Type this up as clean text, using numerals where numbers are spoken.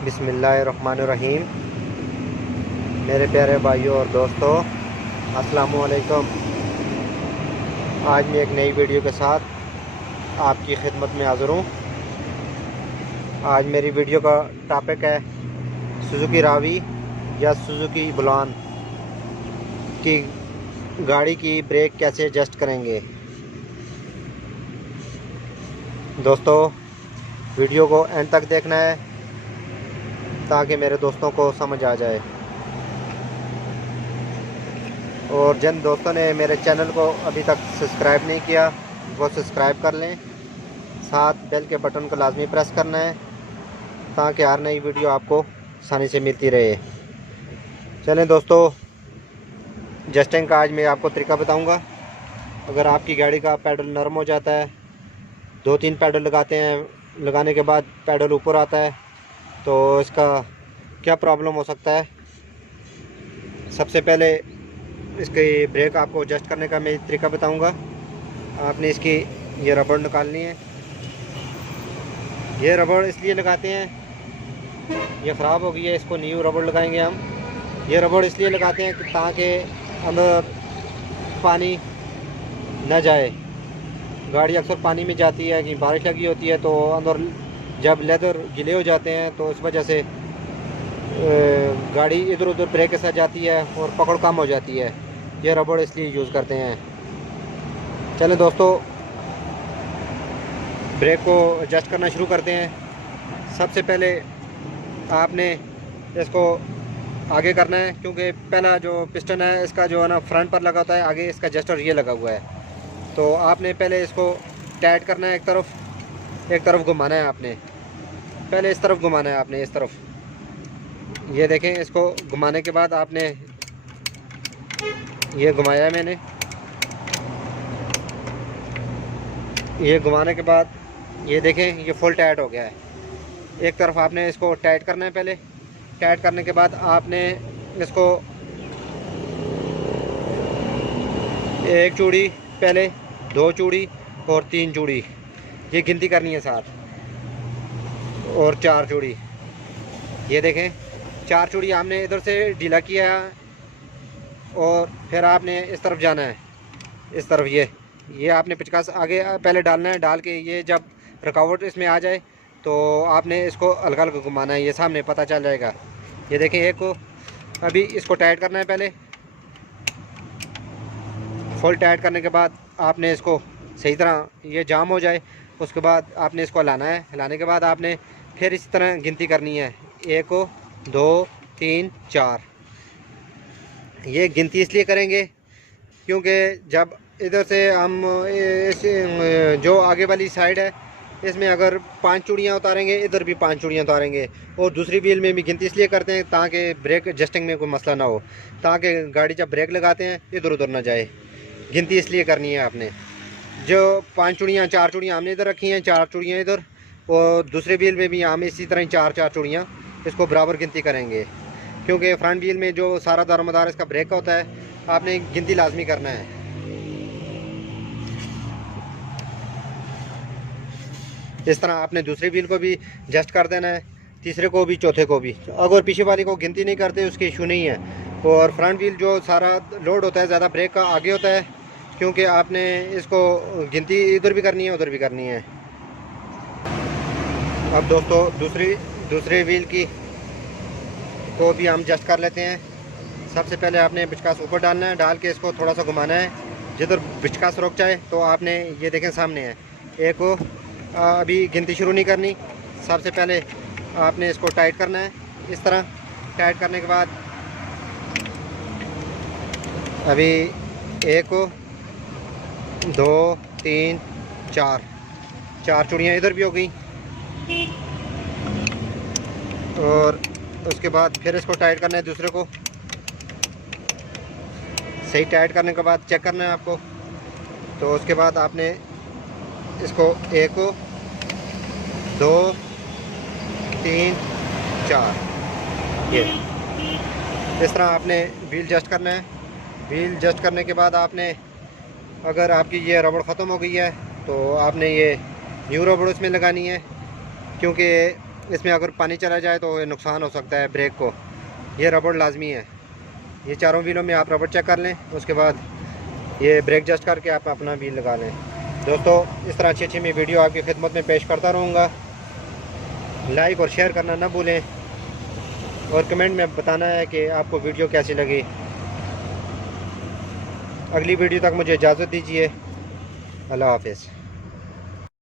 बिस्मिल्लाहिर्रहमानिर्रहीम। मेरे प्यारे भाइयों और दोस्तों, अस्सलामुअलैकुम। आज मैं एक नई वीडियो के साथ आपकी खिदमत में हाज़िर हूँ। आज मेरी वीडियो का टॉपिक है सुजुकी रावी या सुजुकी बुलान की गाड़ी की ब्रेक कैसे एडजस्ट करेंगे। दोस्तों, वीडियो को एंड तक देखना है ताकि मेरे दोस्तों को समझ आ जाए। और जिन दोस्तों ने मेरे चैनल को अभी तक सब्सक्राइब नहीं किया वो सब्सक्राइब कर लें। साथ बेल के बटन को लाजमी प्रेस करना है ताकि हर नई वीडियो आपको आसानी से मिलती रहे। चलें दोस्तों, एडजस्टिंग का आज मैं आपको तरीका बताऊंगा। अगर आपकी गाड़ी का पैडल नरम हो जाता है, 2-3 पैडल लगाते हैं, लगाने के बाद पैडल ऊपर आता है, तो इसका क्या प्रॉब्लम हो सकता है। सबसे पहले इसकी ब्रेक आपको एडजस्ट करने का मैं तरीका बताऊंगा। आपने इसकी ये रबड़ निकालनी है। ये रबड़ इसलिए लगाते हैं, ये ख़राब हो गई है, इसको न्यू रबड़ लगाएंगे हम। ये रबड़ इसलिए लगाते हैं कि ताकि अंदर पानी न जाए। गाड़ी अक्सर पानी में जाती है कि बारिश लगी होती है, तो अंदर जब लेदर गीले हो जाते हैं तो इस वजह से गाड़ी इधर उधर ब्रेक के साथ जाती है और पकड़ कम हो जाती है। ये रबड़ इसलिए यूज़ करते हैं। चलें दोस्तों, ब्रेक को एडजस्ट करना शुरू करते हैं। सबसे पहले आपने इसको आगे करना है, क्योंकि पहला जो पिस्टन है इसका जो है ना फ्रंट पर लगा होता है, आगे इसका एडजस्टर ये लगा हुआ है। तो आपने पहले इसको टाइट करना है, एक तरफ घुमाना है। आपने पहले इस तरफ घुमाना है, आपने इस तरफ। ये देखें, इसको घुमाने के बाद आपने ये घुमाया है मैंने। ये घुमाने के बाद ये देखें, ये फुल टाइट हो गया है। एक तरफ आपने इसको टाइट करना है। पहले टाइट करने के बाद आपने इसको एक चूड़ी, पहले 2 चूड़ी और 3 चूड़ी, ये गिनती करनी है साथ, और 4 चूड़ी। ये देखें, 4 चूड़ी आपने इधर से ढीला किया है और फिर आपने इस तरफ जाना है, इस तरफ। ये आपने पिचकास आगे पहले डालना है। डाल के ये जब रुकावट इसमें आ जाए तो आपने इसको हल्का हल्का घुमाना है, ये सामने पता चल जाएगा। ये देखें, एक को अभी इसको टाइट करना है। पहले फुल टाइट करने के बाद आपने इसको सही तरह ये जाम हो जाए, उसके बाद आपने इसको हिलाना है। हिलाने के बाद आपने फिर इसी तरह गिनती करनी है, 1 2 3 4। ये गिनती इसलिए करेंगे क्योंकि जब इधर से हम इस जो आगे वाली साइड है इसमें अगर 5 चूड़ियाँ उतारेंगे, इधर भी 5 चूड़ियाँ उतारेंगे। और दूसरी व्हील में भी गिनती इसलिए करते हैं ताकि ब्रेक एडजस्टिंग में कोई मसला ना हो, ताकि गाड़ी जब ब्रेक लगाते हैं इधर उधर ना जाए। गिनती इसलिए करनी है आपने। जो 5 चूड़ियाँ, 4 चूड़ियाँ हमने इधर रखी हैं, 4 चूड़ियाँ इधर, और दूसरे व्हील में भी हम इसी तरह 4 चूड़ियाँ इसको बराबर गिनती करेंगे। क्योंकि फ्रंट व्हील में जो सारा दारोमदार इसका ब्रेक का होता है, आपने गिनती लाजमी करना है। इस तरह आपने दूसरे व्हील को भी एडजस्ट कर देना है, तीसरे को भी, चौथे को भी। अगर पीछे वाली को गिनती नहीं करते उसकी इशू नहीं है। और फ्रंट व्हील जो सारा लोड होता है ज़्यादा ब्रेक का आगे होता है, क्योंकि आपने इसको गिनती इधर भी करनी है उधर भी करनी है। अब दोस्तों, दूसरे व्हील की को भी हम एडजस्ट कर लेते हैं। सबसे पहले आपने बिचकास ऊपर डालना है, डाल के इसको थोड़ा सा घुमाना है। जिधर बिचकास रुक जाए तो आपने ये देखें सामने है, एक को अभी गिनती शुरू नहीं करनी। सबसे पहले आपने इसको टाइट करना है, इस तरह। टाइट करने के बाद अभी 1 2 3 4 चूड़ियाँ इधर भी हो गई। और उसके बाद फिर इसको टाइट करना है, दूसरे को सही टाइट करने के बाद चेक करना है आपको। तो उसके बाद आपने इसको 1 2 3 4, ये इस तरह आपने व्हील एडजस्ट करना है। व्हील एडजस्ट करने के बाद आपने, अगर आपकी ये रबड़ ख़त्म हो गई है तो आपने ये न्यू रबड़ इसमें लगानी है, क्योंकि इसमें अगर पानी चला जाए तो ये नुकसान हो सकता है ब्रेक को। ये रबड़ लाजमी है। ये चारों व्हीलों में आप रबड़ चेक कर लें, उसके बाद ये ब्रेक जस्ट करके आप अपना व्हील लगा लें। दोस्तों इस तरह अच्छी अच्छी मैं वीडियो आपकी खिदमत में पेश करता रहूँगा। लाइक और शेयर करना ना भूलें और कमेंट में बताना है कि आपको वीडियो कैसी लगी। अगली वीडियो तक मुझे इजाज़त दीजिए। अल्लाह हाफ़िज़।